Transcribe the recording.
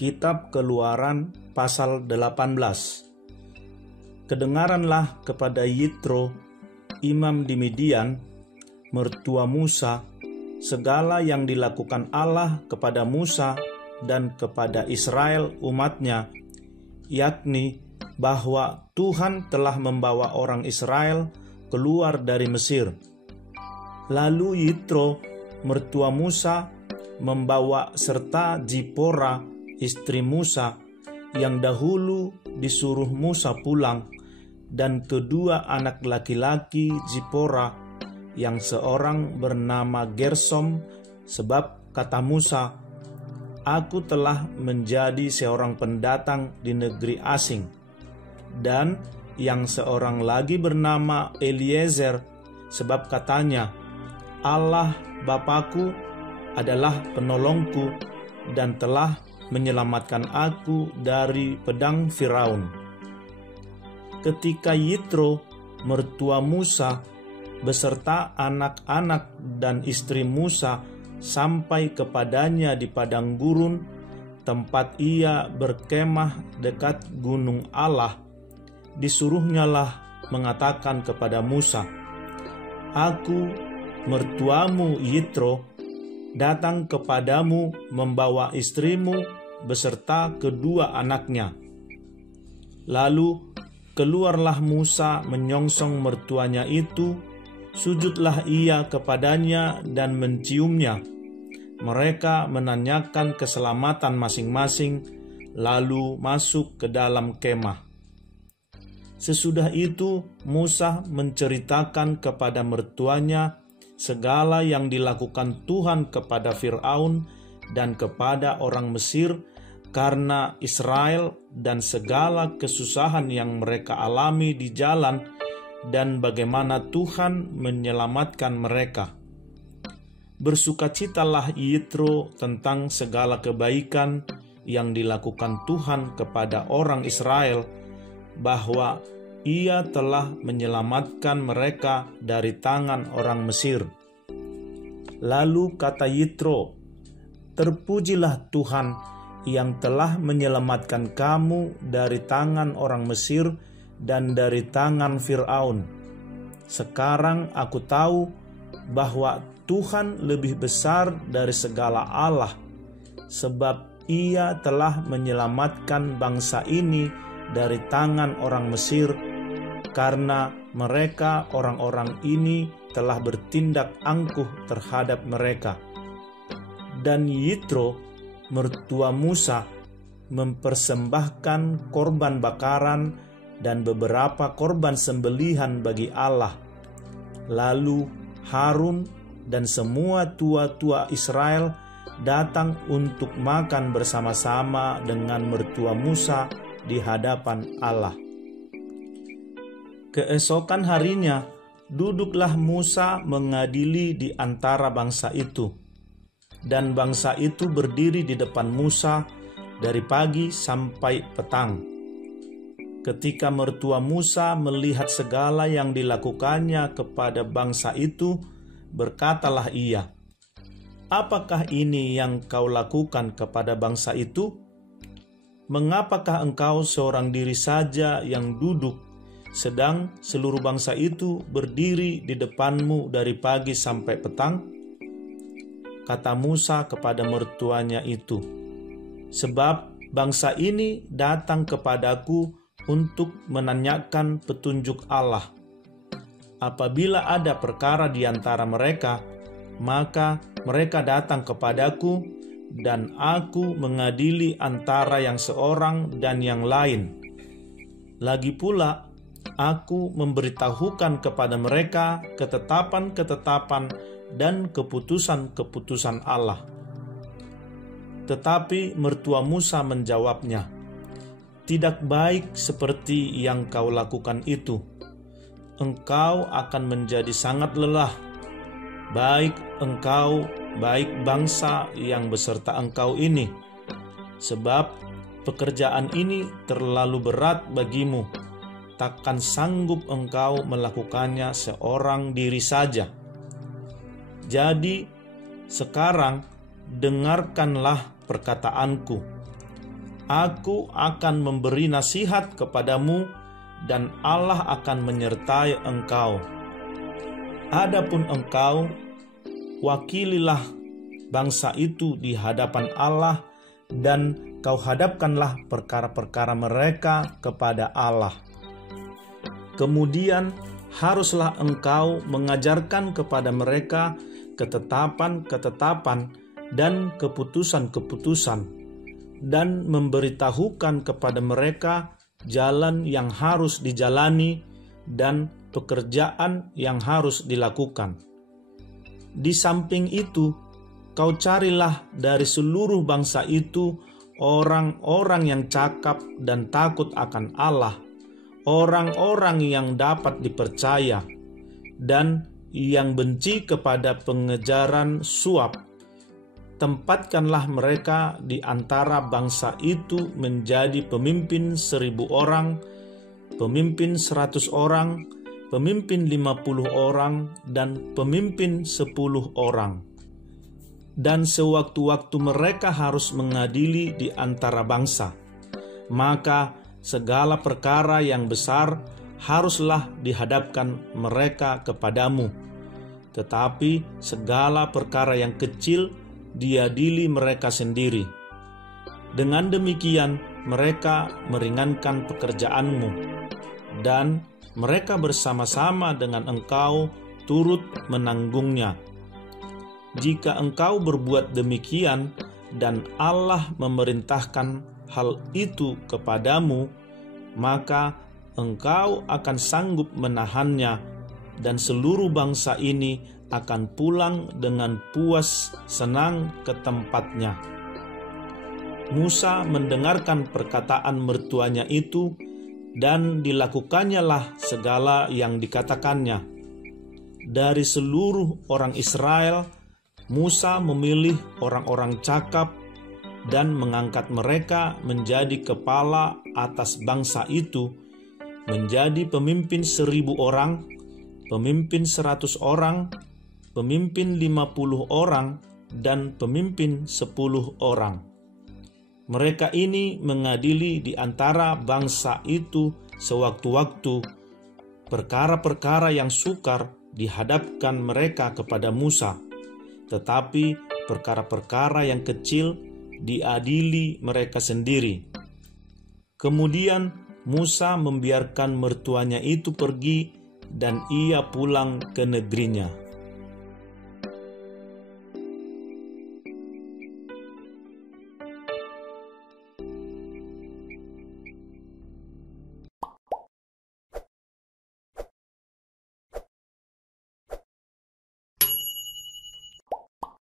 Kitab Keluaran pasal 18. Kedengaranlah kepada Yitro, imam di Midian, mertua Musa, segala yang dilakukan Allah kepada Musa dan kepada Israel umatnya, yakni bahwa Tuhan telah membawa orang Israel keluar dari Mesir. Lalu Yitro, mertua Musa, membawa serta Zipora, istri Musa, yang dahulu disuruh Musa pulang, dan kedua anak laki-laki Zipora, yang seorang bernama Gersom, sebab kata Musa, "Aku telah menjadi seorang pendatang di negeri asing." Dan yang seorang lagi bernama Eliezer, sebab katanya, "Allah Bapakku adalah penolongku dan telah menyelamatkan aku dari pedang Firaun." Ketika Yitro, mertua Musa, beserta anak-anak dan istri Musa sampai kepadanya di padang gurun, tempat ia berkemah dekat gunung Allah, disuruhnyalah mengatakan kepada Musa, "Aku, mertuamu Yitro, datang kepadamu membawa istrimu beserta kedua anaknya." Lalu keluarlah Musa menyongsong mertuanya itu, sujudlah ia kepadanya dan menciumnya. Mereka menanyakan keselamatan masing-masing, lalu masuk ke dalam kemah. Sesudah itu Musa menceritakan kepada mertuanya segala yang dilakukan Tuhan kepada Firaun dan kepada orang Mesir karena Israel, dan segala kesusahan yang mereka alami di jalan, dan bagaimana Tuhan menyelamatkan mereka. Bersukacitalah Yitro tentang segala kebaikan yang dilakukan Tuhan kepada orang Israel, bahwa ia telah menyelamatkan mereka dari tangan orang Mesir. Lalu kata Yitro, "Terpujilah Tuhan yang telah menyelamatkan kamu dari tangan orang Mesir dan dari tangan Firaun. Sekarang aku tahu bahwa Tuhan lebih besar dari segala Allah, sebab ia telah menyelamatkan bangsa ini dari tangan orang Mesir, karena mereka orang-orang ini telah bertindak angkuh terhadap mereka." Dan Yitro, mertua Musa, mempersembahkan korban bakaran dan beberapa korban sembelihan bagi Allah. Lalu Harun dan semua tua-tua Israel datang untuk makan bersama-sama dengan mertua Musa di hadapan Allah. Keesokan harinya, duduklah Musa mengadili di antara bangsa itu. Dan bangsa itu berdiri di depan Musa dari pagi sampai petang. Ketika mertua Musa melihat segala yang dilakukannya kepada bangsa itu, berkatalah ia, "Apakah ini yang kau lakukan kepada bangsa itu? Mengapakah engkau seorang diri saja yang duduk, sedang seluruh bangsa itu berdiri di depanmu dari pagi sampai petang?" Kata Musa kepada mertuanya itu, "Sebab bangsa ini datang kepadaku untuk menanyakan petunjuk Allah. Apabila ada perkara di antara mereka, maka mereka datang kepadaku, dan aku mengadili antara yang seorang dan yang lain. Lagi pula, aku memberitahukan kepada mereka ketetapan-ketetapan dan keputusan-keputusan Allah." Tetapi mertua Musa menjawabnya, "Tidak baik seperti yang kau lakukan itu. Engkau akan menjadi sangat lelah, baik engkau, baik bangsa yang beserta engkau ini, sebab pekerjaan ini terlalu berat bagimu. Takkan sanggup engkau melakukannya seorang diri saja. Jadi sekarang dengarkanlah perkataanku. Aku akan memberi nasihat kepadamu, dan Allah akan menyertai engkau. Adapun engkau, wakililah bangsa itu di hadapan Allah, dan kau hadapkanlah perkara-perkara mereka kepada Allah. Kemudian haruslah engkau mengajarkan kepada mereka ketetapan-ketetapan dan keputusan-keputusan, dan memberitahukan kepada mereka jalan yang harus dijalani dan pekerjaan yang harus dilakukan. Di samping itu, kau carilah dari seluruh bangsa itu orang-orang yang cakap dan takut akan Allah, orang-orang yang dapat dipercaya, dan yang benci kepada pengejaran suap. Tempatkanlah mereka di antara bangsa itu menjadi pemimpin 1.000 orang, pemimpin 100 orang, pemimpin 50 orang, dan pemimpin 10 orang. Dan sewaktu-waktu mereka harus mengadili di antara bangsa, maka segala perkara yang besar haruslah dihadapkan mereka kepadamu, tetapi segala perkara yang kecil diadili mereka sendiri. Dengan demikian mereka meringankan pekerjaanmu, dan mereka bersama-sama dengan engkau turut menanggungnya. Jika engkau berbuat demikian dan Allah memerintahkan hal itu kepadamu, maka engkau akan sanggup menahannya, dan seluruh bangsa ini akan pulang dengan puas senang ke tempatnya. Musa mendengarkan perkataan mertuanya itu, dan dilakukannya segala yang dikatakannya. Dari seluruh orang Israel, Musa memilih orang-orang cakap dan mengangkat mereka menjadi kepala atas bangsa itu, menjadi pemimpin 1.000 orang, pemimpin 100 orang, pemimpin 50 orang, dan pemimpin 10 orang. Mereka ini mengadili di antara bangsa itu sewaktu-waktu. Perkara-perkara yang sukar dihadapkan mereka kepada Musa, tetapi perkara-perkara yang kecil diadili mereka sendiri. Kemudian Musa membiarkan mertuanya itu pergi, dan ia pulang ke negerinya.